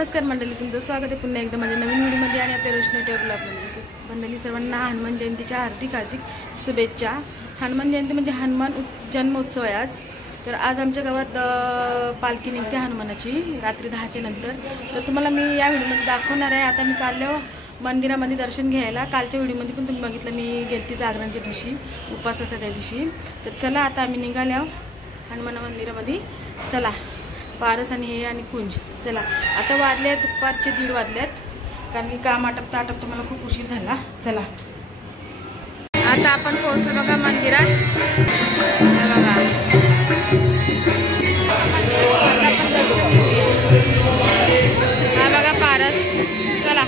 नमस्कार मंडळी, तुमचं स्वागत आहे पुन्हा एकदा माझ्या नवीन व्हिडिओमध्ये आणि आपल्या वैष्णव ब्लॉगमध्ये। मंडळी, सर्वांना हनुमान जयंतीच्या हार्दिक शुभेच्छा। हनुमान जयंती म्हणजे हनुमान जन्म उत्सव आहे आज। तर आज आमच्या गावात पालखी निघते हनुमानाची रात्री 10च्या नंतर। तर तुम्हाला मी या व्हिडिओमध्ये दाखवणार आहे। आता मी चाललो मंदिरामध्ये दर्शन घ्यायला। कालच्या व्हिडिओमध्ये पण तुम्ही बघितलं, मी गेलती जागरणच्या दिवशी, उपवासाच्या त्या दिवशी। तर चला आता आम्ही निघालो हनुमान मंदिरामध्ये। चला, पारस आणि हे आणि कुंज। चला आता वाजले दुपारचे 1:30 वाजलेत, कारण की काम आटपता मला खूप उशीर झाला। चला आता आपण पोहोचलो बघा मंदिरात। हा बघा पारस। चला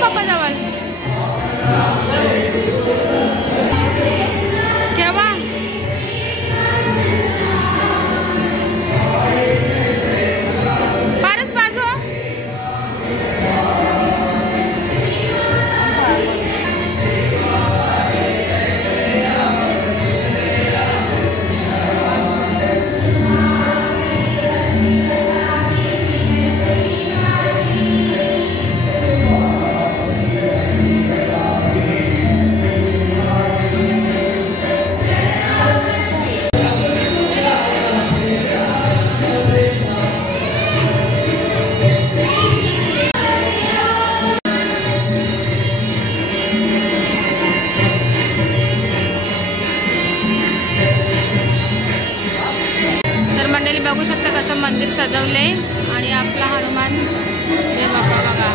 पप्पा जवळ केव्हा पारस बाजू। बघू शकता कसं मंदिर सजवले आणि आपला हनुमान हे बघा।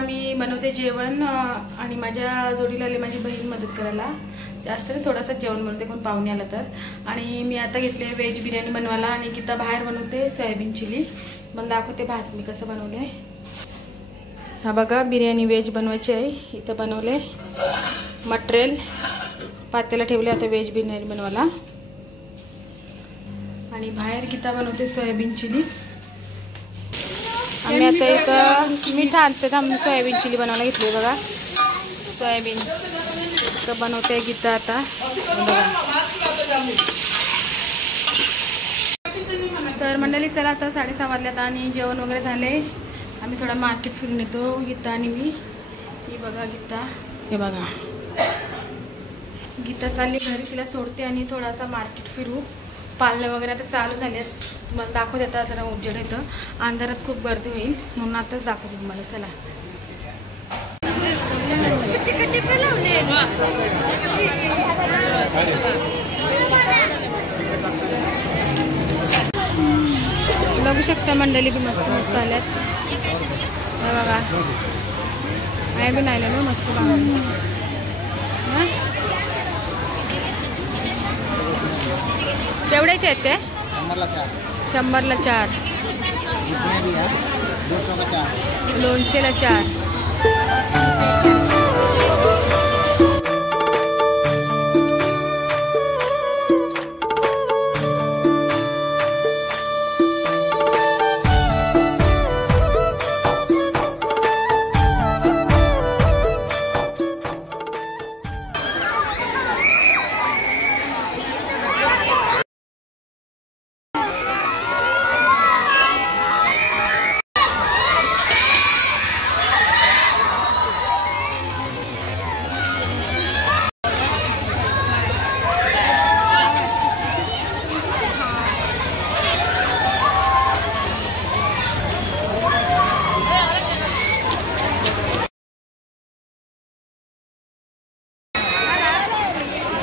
मी बनवते जेवण आणि माझ्या जोडीला आली माझी बहीण मदत करायला। जास्त नाही, थोडासा जेवण बनवते कोण पाहुणे आला तर। आणि मी आता घेतले व्हेज बिर्याणी बनवायला आणि गीता बाहेर बनवते सोयाबीन चिली। मला दाखवते भात मी कसं बनवले। हा बघा, बिर्याणी व्हेज बनवायची आहे। इथं बनवले मटेरियल पातेला ठेवले आता व्हेज बिर्याणी बनवायला। आणि बाहेर गीता बनवते सोयाबीन चिली। आम्ही आता इथं मीठ आणते तर सोयाबीन चिली बनवायला घेतली बघा। सोयाबीन तर बनवते गीता आता बघा। तर मंडळी चला, आता 6:30 वाजल्यात आणि जेवण वगैरे झाले। आम्ही थोडा मार्केट फिरून येतो गीता आणि मी। ही बघा गीता, हे बघा गीता चालली घरी, तिला सोडते आणि थोडासा मार्केट फिरू. पालनं वगैरे आता चालू झाले, तुम्हाला दाखवते. आता जरा उजेड येतं, अंधारात खूप गर्दी होईल म्हणून आताच दाखवते तुम्हाला. चला बघू शकता मंडळी बी मस्त मस्त आल्यात बघा. आहे बी नाही ना मस्त बघा. केवढ्याचे आहेत ते? 100ला 4, 200ला 4.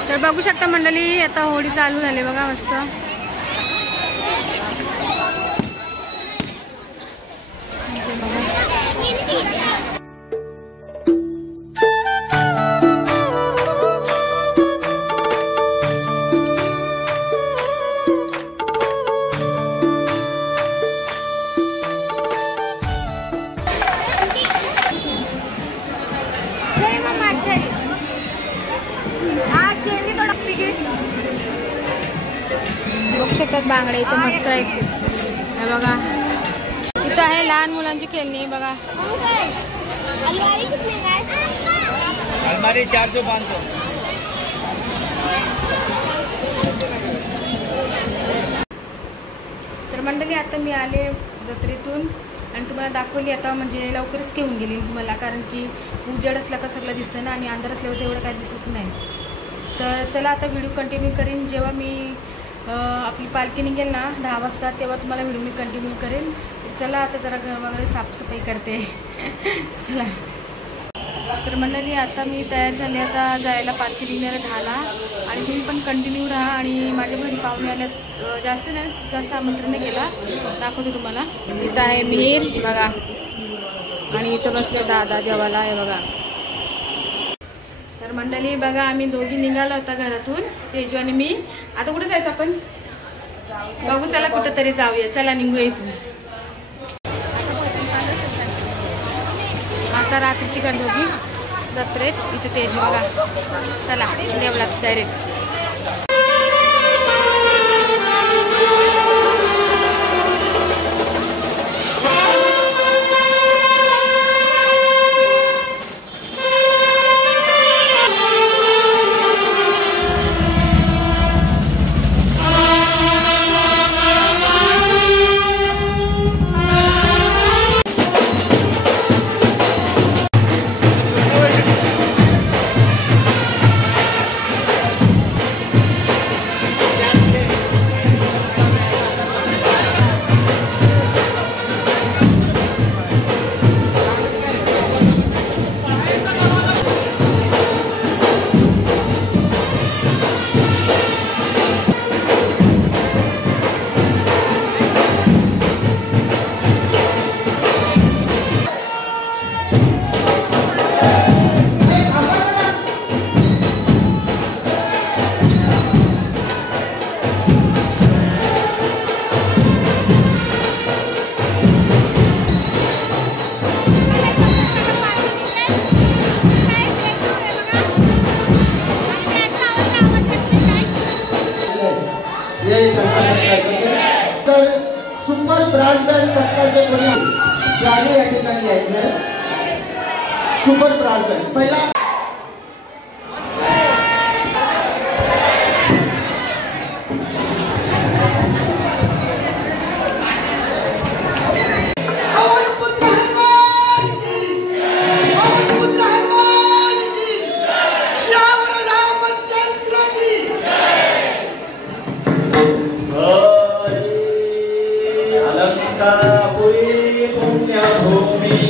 तर बघू शकता मंडळी, आता होळी चालू झाली बघा मस्त. बघू शकतात बांगडे इथं मस्त आहेत हे बघा. इथं आहे लहान मुलांची खेळणी बघा. अलमारी 400-500. तर मंडळी आता मी आले जत्रेतून आणि तुम्हाला दाखवली आता, म्हणजे लवकरच घेऊन गेली तुम्हाला, कारण की उजेड असला का सगळं दिसतं ना आणि अंधार असल्यावर तेवढं काय दिसत नाही. तर चला आता व्हिडिओ कंटिन्यू करीन. जेव्हा मी आपली पालखी निघेल ना 10 वाजता, तेव्हा तुम्हाला व्हिडिओ मी कंटिन्यू करेन. तर चला आता जरा घर वगैरे साफसफाई करते. चला तर मंडळी आता मी तयार झाले, आता जायला पालखी निघणार 10ला. आणि तुम्ही पण कंटिन्यू राहा. आणि माझ्या घरी पाहुणे आल्यात, जास्त आमंत्रण नाही केला, दाखवते तुम्हाला. इथं आहे मिहीर बघा आणि इथं बसले दादा जेवायला आहे बघा. तर मंडळी बघा आम्ही दोघी निघालो होता घरातून, तेजू आणि मी. आता कुठे जायचं आपण? बघू चला कुठं तरी जाऊया. चला निघूया इथून. आता रात्रीची गणपती जत्रेत इथे तेजू बघा. चला देवळात डायरेक्ट. तर सुपर ब्रॉडबँड पथकाचे कोणी गाडी या ठिकाणी यायचं. सुपर ब्रॉडबँड पहिला पुत्र हनुमान की श्याम रामचंद्र पुण्यभूमी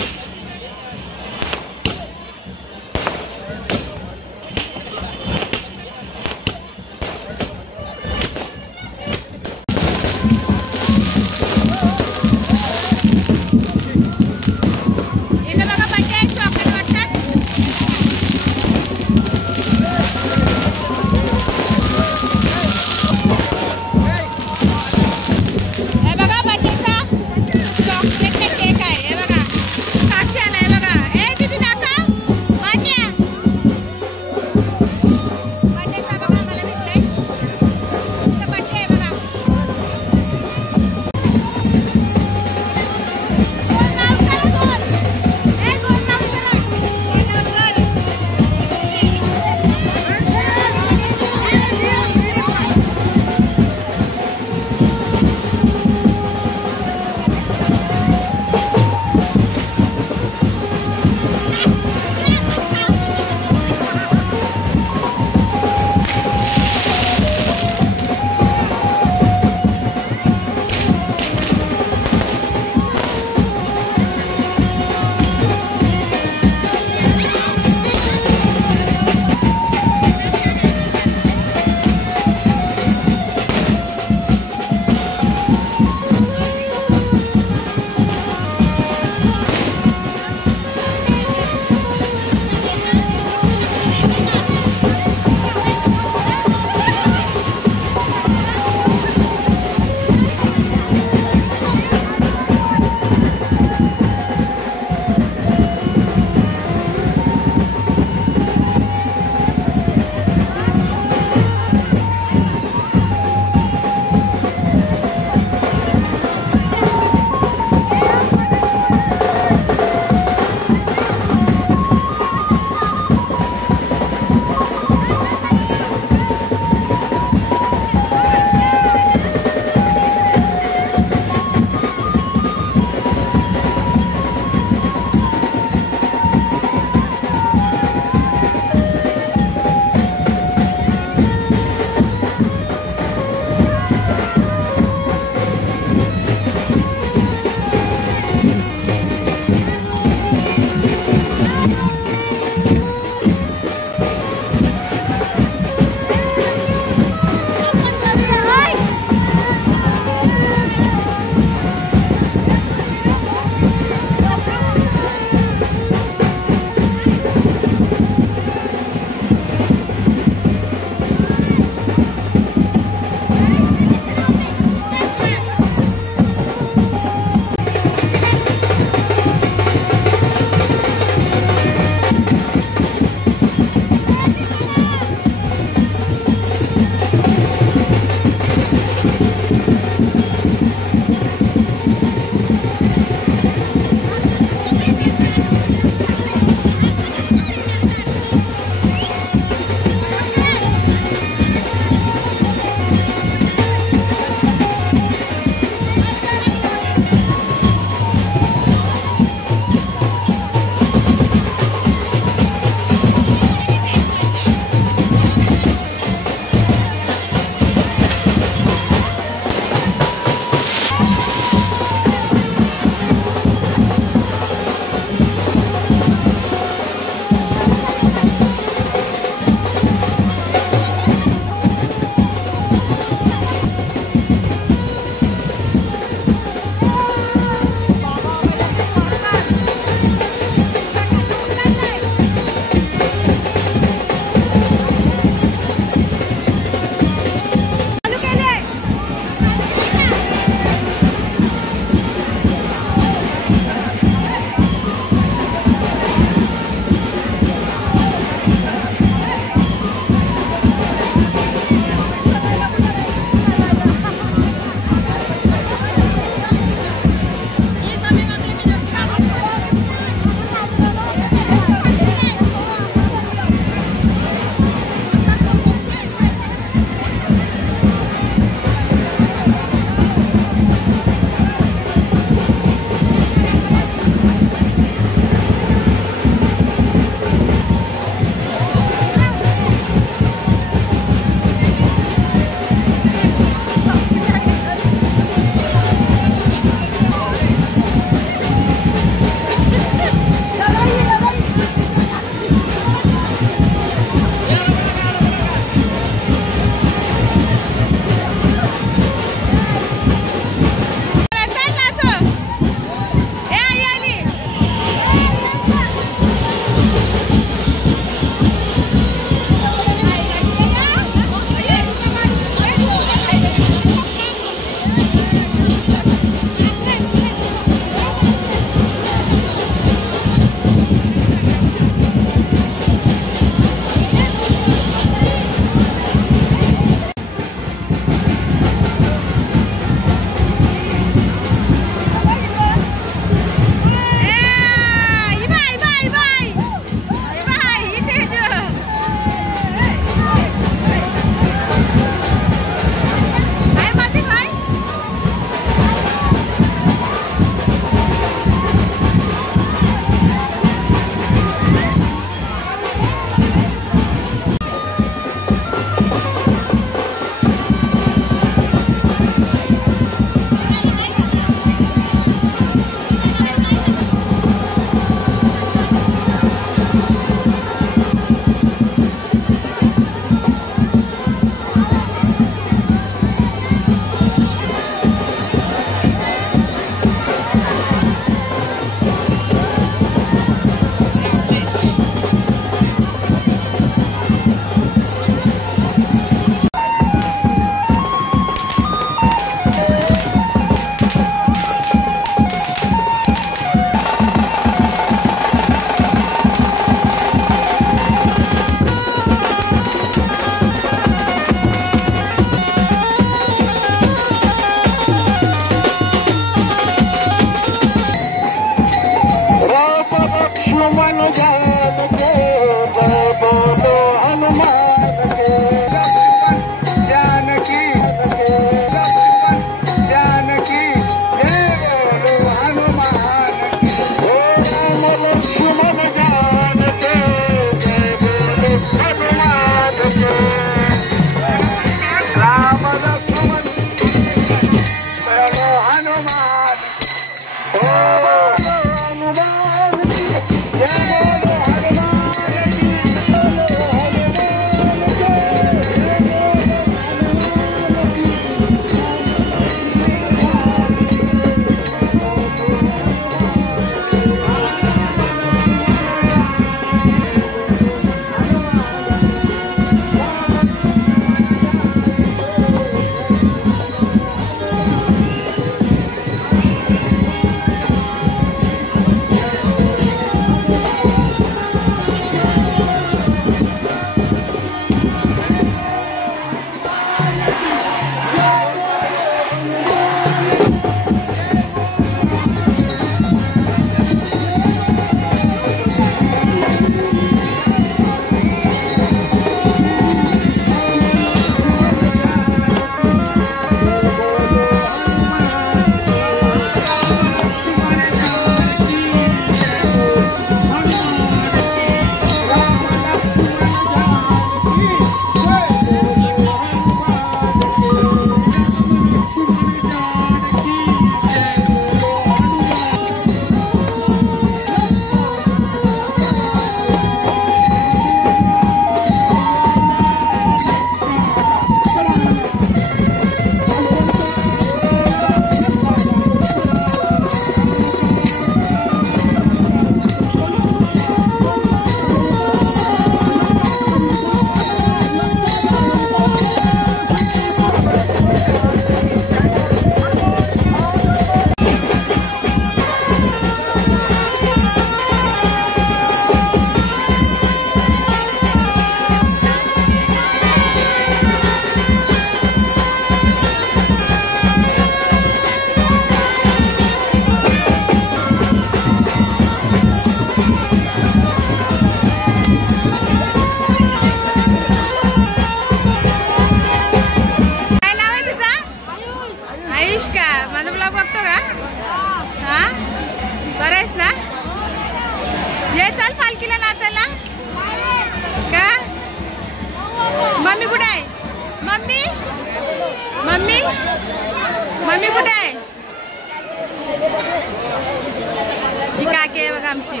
आमची.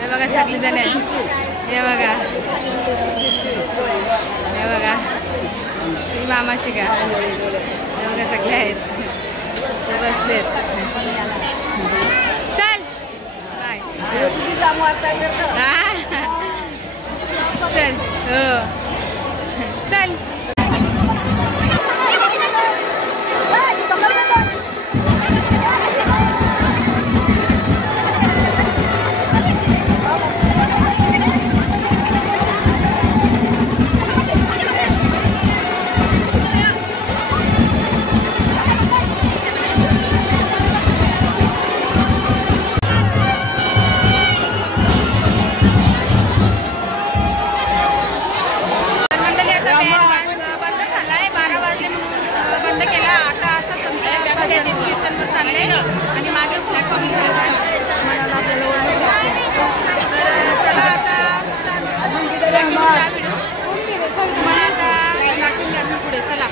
हे बघा सगळी जण आहेत. हे बघा हे बघा ती मामाशी का. हे बघा सगळे आहेत बसलेत. चल चल हो चल. आणि मागे प्लॅटफॉर्म तर चला आता व्हिडिओ तुम्हाला आता दाखवून द्या पुढे. चला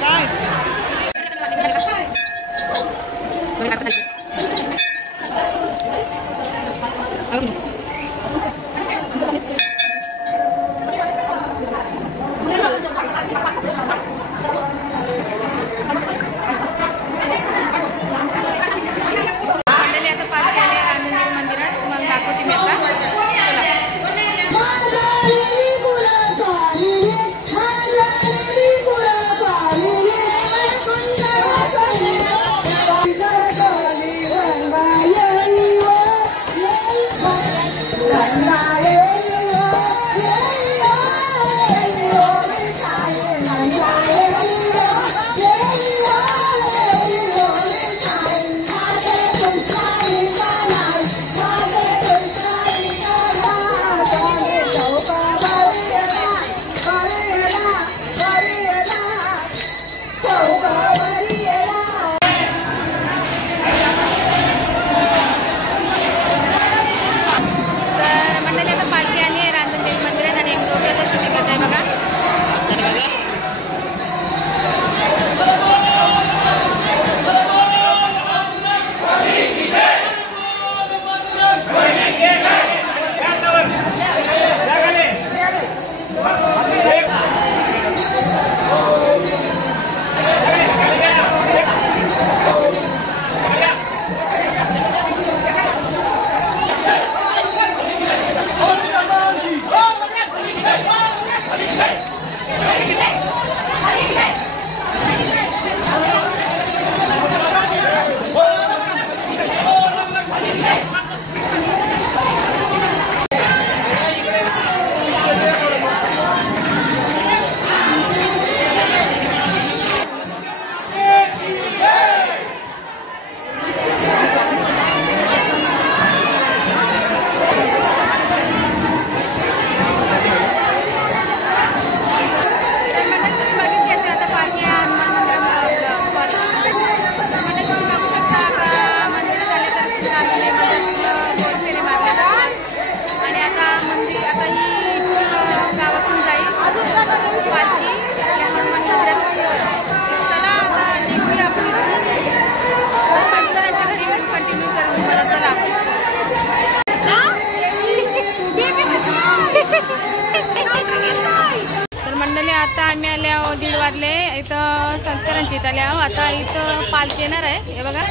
आता आम्ही आले आहो 1:30 वाजले इथं संस्कारांची इथं आले आहो. आता इथं पालखी येणार आहे. हे बघा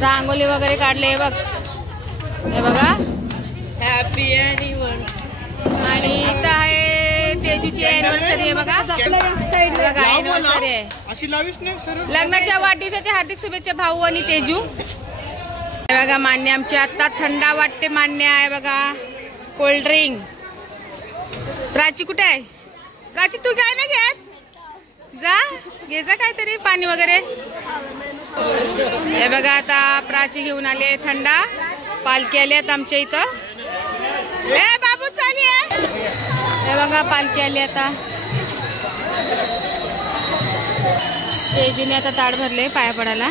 रांगोली वगैरे काढले. हे बघ हे बघा हॅपी ॲनिव्हर्सरी. आणि इथं आहे तेजूची ॲनिव्हर्सरी आहे बघा. ॲनिव्हर्सरी आहे. लग्नाच्या वाढदिवसाच्या हार्दिक शुभेच्छा भाऊ आणि तेजू. हे बघा मान्य आमची आता थंडा वाटते मान्य आहे बघा. कोल्ड्रिंक. प्राची कुठे आहे? प्राची तू काय ना घेत जा घे जा काहीतरी पाणी वगैरे. हे बघा आता प्राची घेऊन आले थंडा. पालखी आली आहेत आमच्या इथं. हे बाबू चाली आहे. हे बघा पालखी आली आता. तेजूने आता ताट भरले पाया पडायला.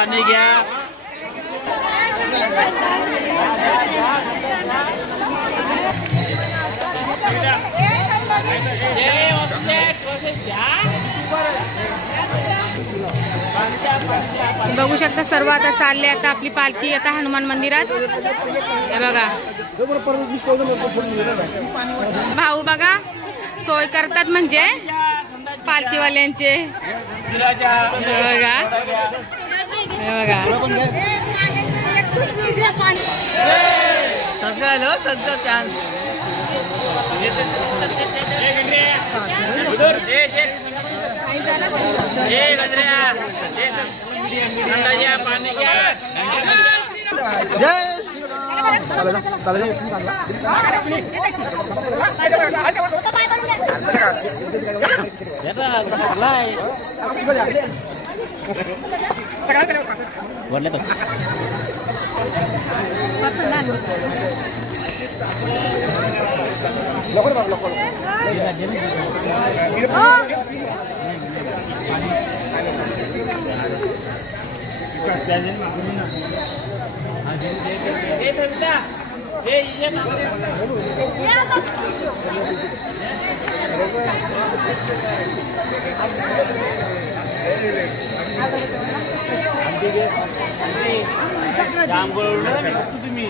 पाणी घ्या. बघू शकता सर्व आता चालले. आता आपली पालखी आता हनुमान मंदिरात. हे बघा भाऊ बघा सोय करतात म्हणजे पालखीवाल्यांचे. बघा हे बघा संत चान्स पाणी घ्या. जय जाम बोलवलं तुम्ही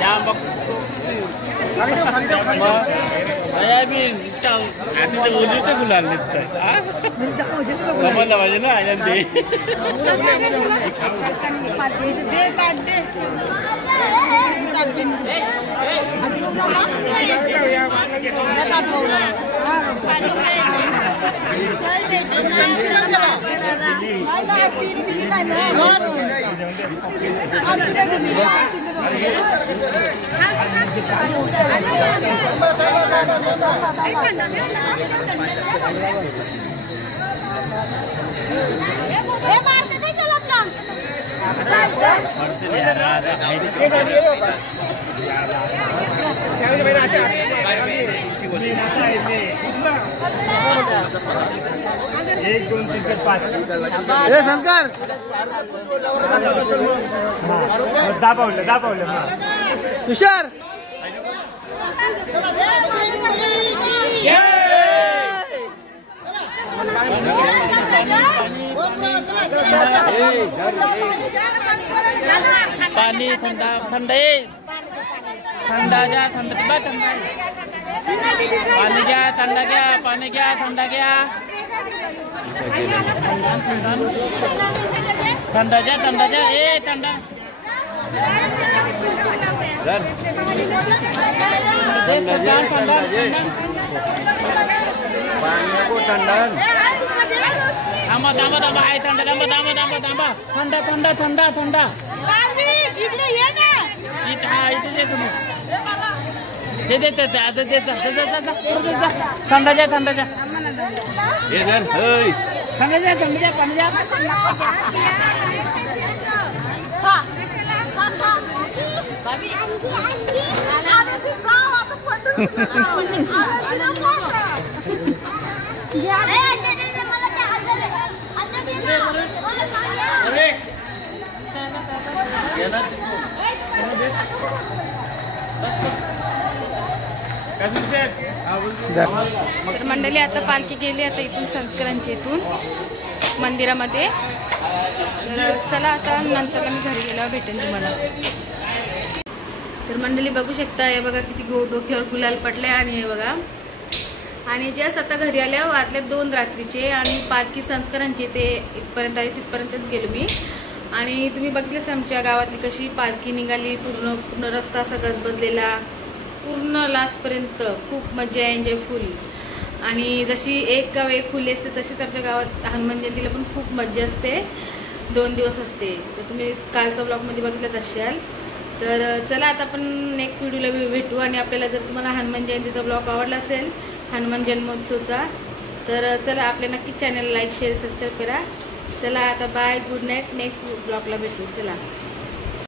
जाम बघतो सोयाबीन आधी तर ओली तर गुलाल निघतंय समजलं पाहिजे ना आनंदी. एक 2 3 4 5 शंकर दाबवलं तुषार पाणी थंडा थंडा थंडा घ्या थंडा थंडा पाणी घ्या थंडा घ्या पाणी घ्या थंडा घ्या थंडा घ्या ए थंडा थांबा थांबा थांबा आहे थंडा थांबा थांबा थांबा थांबा थंडा थंडा थंडा थंडा इथे हा इथे देतो मग ते देत आता देता थंडाच्या थंडाच्या थंडाच्या थंडाच्या पाण्याच्या तर मंडळी आता पालखी गेली आता इथून संतकरांची इथून मंदिरामध्ये. तर चला आता नंतर मी घरी गेल्यावर भेटेन तुम्हाला. तर मंडळी बघू शकता हे बघा किती डोक्यावर गुलाल पडले आणि हे बघा आणि जस्ट आता घरी आल्या वाजल्या 2 रात्रीचे आणि पालखी संस्कारांची ते इथपर्यंत आहे तिथपर्यंतच गेलो मी. आणि तुम्ही बघितलंच आमच्या गावातली कशी पालखी निघाली. पूर्ण रस्ता असा गजबजलेला पूर्ण लास्टपर्यंत खूप मजा एन्जॉय फुल. आणि जशी एक गाव एक खुली असते तशीच आपल्या गावात हनुमान जयंतीला पण खूप मजा असते. 2 दिवस असते. तर तुम्ही कालच्या ब्लॉगमध्ये बघितलंच असाल. तर चला आता आपण नेक्स्ट व्हिडिओला भेटू. आणि आपल्याला जर तुम्हाला हनुमान जयंतीचा ब्लॉग आवडला असेल हनुमान जन्मोत्सवचा तर चला आपल्या नक्कीच चॅनल लाईक शेअर सबस्क्राईब करा. चला आता बाय गुड नाईट. नेक्स्ट ब्लॉगला भेटू. चला.